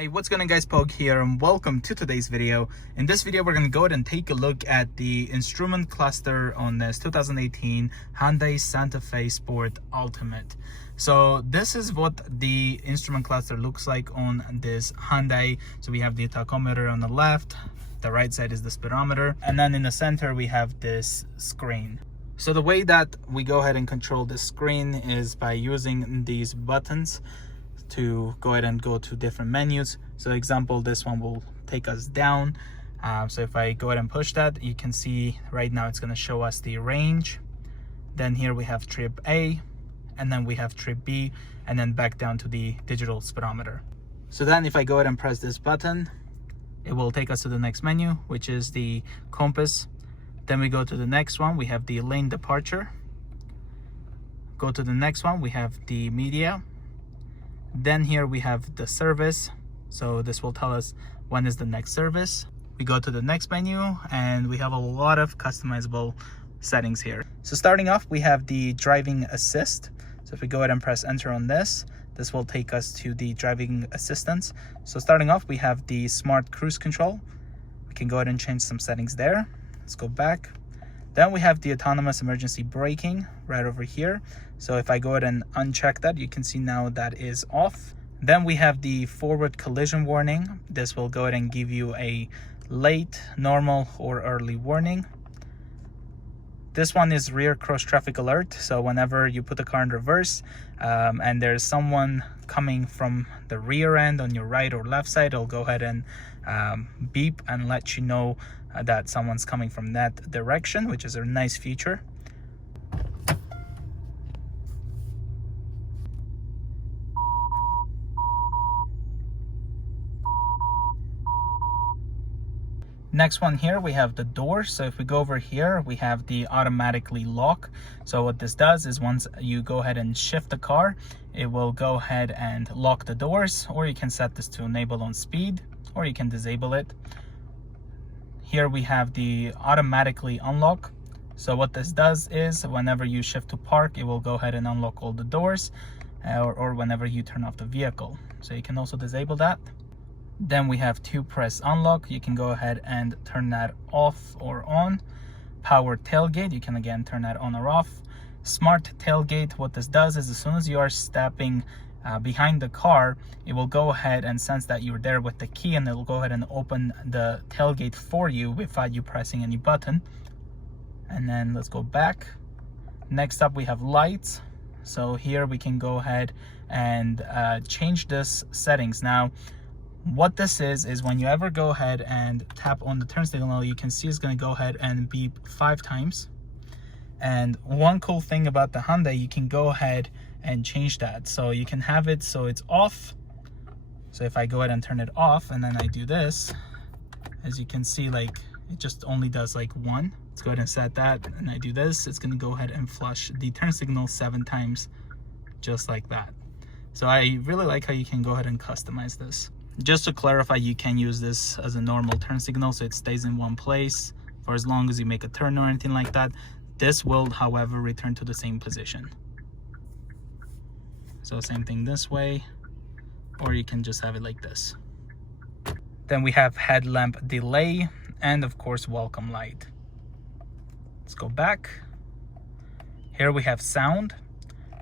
Hey, what's going on guys, Pog here and welcome to today's video. In this video we're going to go ahead and take a look at the instrument cluster on this 2018 Hyundai SantaFe Sport Ultimate. So this is what the instrument cluster looks like on this Hyundai. So we have the tachometer on the left, the right side is the speedometer, and then in the center we have this screen. So the way that we go ahead and control the screen is by using these buttons to go ahead and go to different menus. So example, this one will take us down. So if I go ahead and push that, you can see right now it's going to show us the range. Then here we have trip A, and then we have trip B, and then back down to the digital speedometer. So then if I go ahead and press this button, it will take us to the next menu, which is the compass. Then we go to the next one, we have the lane departure. Go to the next one, we have the media. Then here we have the service, so this will tell us when is the next service. We go to the next menu and we have a lot of customizable settings here. So starting off, we have the driving assist. So if we go ahead and press enter on this will take us to the driving assistance. So starting off, we have the smart cruise control. We can go ahead and change some settings there. Let's go back. Then we have the autonomous emergency braking right over here. So if I go ahead and uncheck that, you can see now that is off. Then we have the forward collision warning. This will go ahead and give you a late, normal, or early warning. This one is rear cross traffic alert. So whenever you put the car in reverse and there's someone coming from the rear end on your right or left side, it'll go ahead and beep and let you know that someone's coming from that direction, which is a nice feature. Next one here, we have the door. So if we go over here, we have the automatically lock. So what this does is once you go ahead and shift the car, it will go ahead and lock the doors, or you can set this to enable on speed, or you can disable it. Here we have the automatically unlock. So what this does is whenever you shift to park, it will go ahead and unlock all the doors, or whenever you turn off the vehicle. So you can also disable that. Then we have two press unlock. You can go ahead and turn that off or on. Power tailgate, you can again turn that on or off. Smart tailgate, what this does is as soon as you are stepping behind the car, it will go ahead and sense that you're there with the key, and it will go ahead and open the tailgate for you without you pressing any button. And then let's go back. Next up, we have lights. So here we can go ahead and change this settings. Now what this is when you ever go ahead and tap on the turn signal, you can see it's going to go ahead and beep 5 times. And one cool thing about the Hyundai, you can go ahead and change that. So you can have it so it's off. So if I go ahead and turn it off and then I do this, as you can see, like it just only does like 1. Let's go ahead and set that, and I do this, it's going to go ahead and flush the turn signal 7 times, just like that. So I really like how you can go ahead and customize this. Just to clarify, you can use this as a normal turn signal, so it stays in one place for as long as you make a turn or anything like that. This will, however, return to the same position. So same thing this way, or you can just have it like this. Then we have headlamp delay, and of course welcome light. Let's go back. Here we have sound.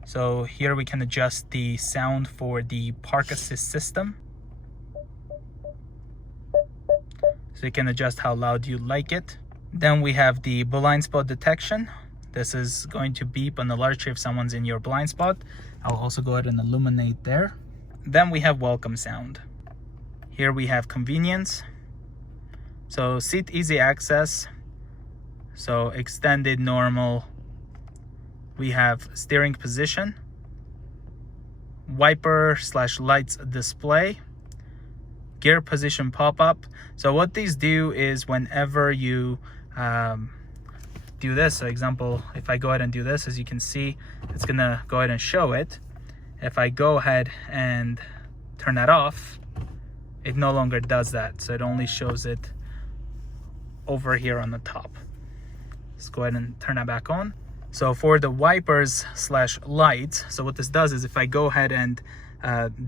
So here we can adjust the sound for the park assist system. So you can adjust how loud you like it. Then we have the blind spot detection. This is going to beep on alert you if someone's in your blind spot. I'll also go ahead and illuminate there. Then we have welcome sound. Here we have convenience. So seat easy access. So extended, normal. We have steering position. Wiper/lights display. Gear position pop-up. So what these do is whenever you do this, so example, if I go ahead and do this, as you can see, it's gonna go ahead and show it. If I go ahead and turn that off, it no longer does that. So it only shows it over here on the top. Let's go ahead and turn that back on. So for the wipers/lights, so what this does is if I go ahead and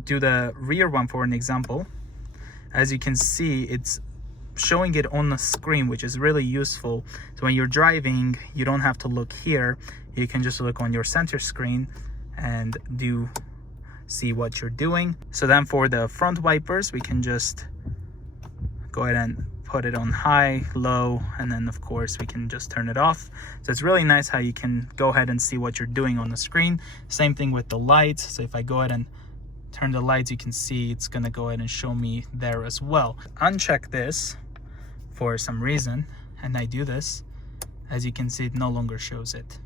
do the rear one for an example, as you can see, it's showing it on the screen, which is really useful. So when you're driving, you don't have to look here. You can just look on your center screen and see what you're doing. So then for the front wipers, we can just go ahead and put it on high, low, and then of course we can just turn it off. So it's really nice how you can go ahead and see what you're doing on the screen. Same thing with the lights. So if I go ahead and turn the lights, you can see it's gonna go ahead and show me there as well. Uncheck this for some reason, and I do this, as you can see, it no longer shows it.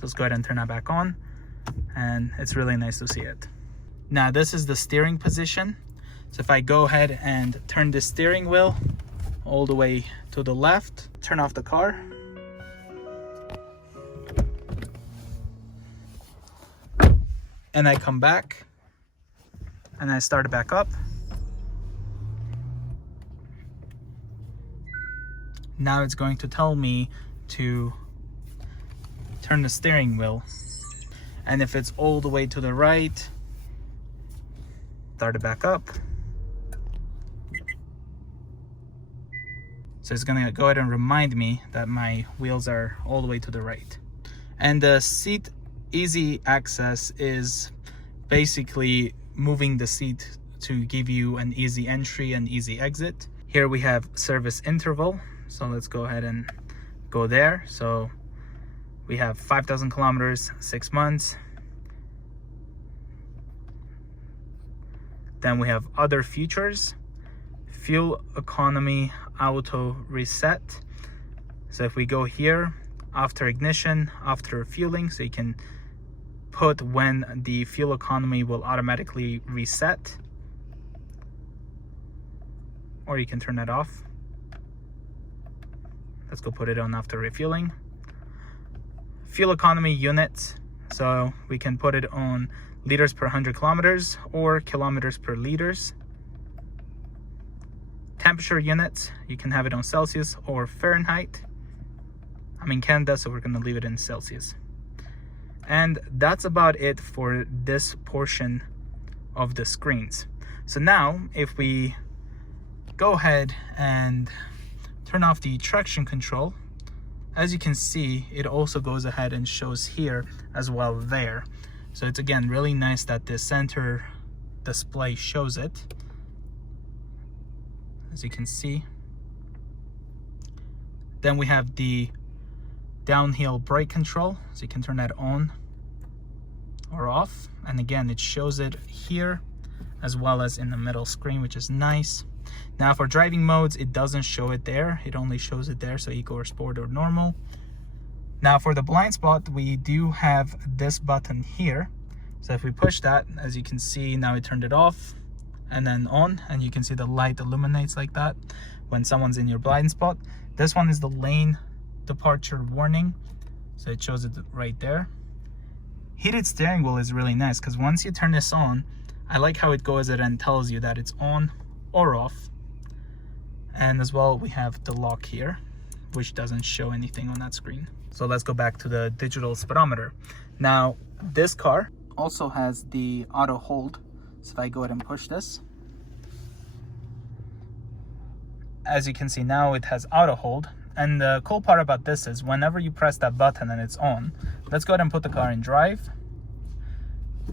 Let's go ahead and turn that back on, and it's really nice to see it. Now this is the steering position. So if I go ahead and turn the steering wheel all the way to the left, turn off the car, and I come back and I start it back up. Now it's going to tell me to turn the steering wheel, and if it's all the way to the right, start it back up. So it's gonna go ahead and remind me that my wheels are all the way to the right. And the seat easy access is basically moving the seat to give you an easy entry and easy exit. Here we have service interval, so let's go ahead and go there. So we have 5,000 kilometers, 6 months. Then we have other features, fuel economy, auto reset. So if we go here, after ignition, after refueling, so you can put when the fuel economy will automatically reset, or you can turn that off. Let's go put it on after refueling. Fuel economy units, so we can put it on liters per 100 kilometers or kilometers per liters. Temperature units, you can have it on Celsius or Fahrenheit. I'm in Canada, so we're going to leave it in Celsius. And that's about it for this portion of the screens. So now if we go ahead and turn off the traction control, as you can see, it also goes ahead and shows here as well there. So it's again really nice that the center display shows it, as you can see. Then we have the downhill brake control, so you can turn that on or off, and again it shows it here as well as in the middle screen, which is nice. Now for driving modes, it doesn't show it there, it only shows it there, so eco or sport or normal. Now for the blind spot, we do have this button here. So if we push that, as you can see, now it turned it off and then on, and you can see the light illuminates like that when someone's in your blind spot. This one is the lane departure warning, so it shows it right there. Heated steering wheel is really nice because once you turn this on, I like how it goes and tells you that it's on or off. And as well, we have the lock here, which doesn't show anything on that screen. So let's go back to the digital speedometer. Now this car also has the auto hold. So if I go ahead and push this, as you can see now it has auto hold. And the cool part about this is whenever you press that button and it's on, let's go ahead and put the car in drive,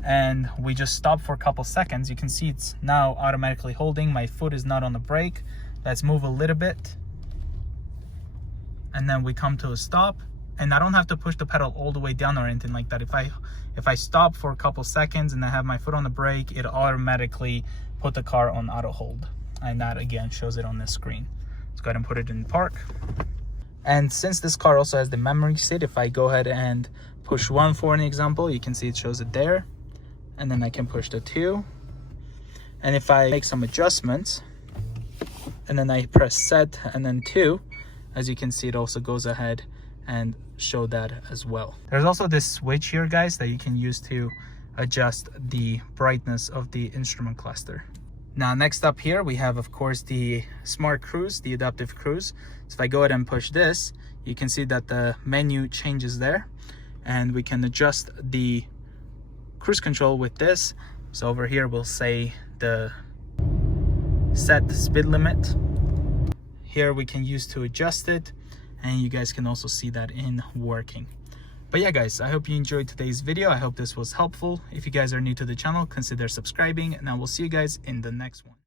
and we just stop for a couple seconds. You can see it's now automatically holding. My foot is not on the brake. Let's move a little bit, and then we come to a stop, and I don't have to push the pedal all the way down or anything like that. If I stop for a couple seconds and I have my foot on the brake, it automatically put the car on auto hold, and that again shows it on this screen. Let's go ahead and put it in park. And since this car also has the memory seat, if I go ahead and push 1 for an example, you can see it shows it there, and then I can push the 2. And if I make some adjustments and then I press set and then 2, as you can see, it also goes ahead and show that as well. There's also this switch here, guys, that you can use to adjust the brightness of the instrument cluster. Now next up here we have, of course, the smart cruise, the adaptive cruise. So if I go ahead and push this, you can see that the menu changes there, and we can adjust the cruise control with this. So over here we'll say the set speed limit. Here we can use to adjust it, and you guys can also see that in working. But yeah guys, I hope you enjoyed today's video. I hope this was helpful. If you guys are new to the channel, consider subscribing, and I will see you guys in the next one.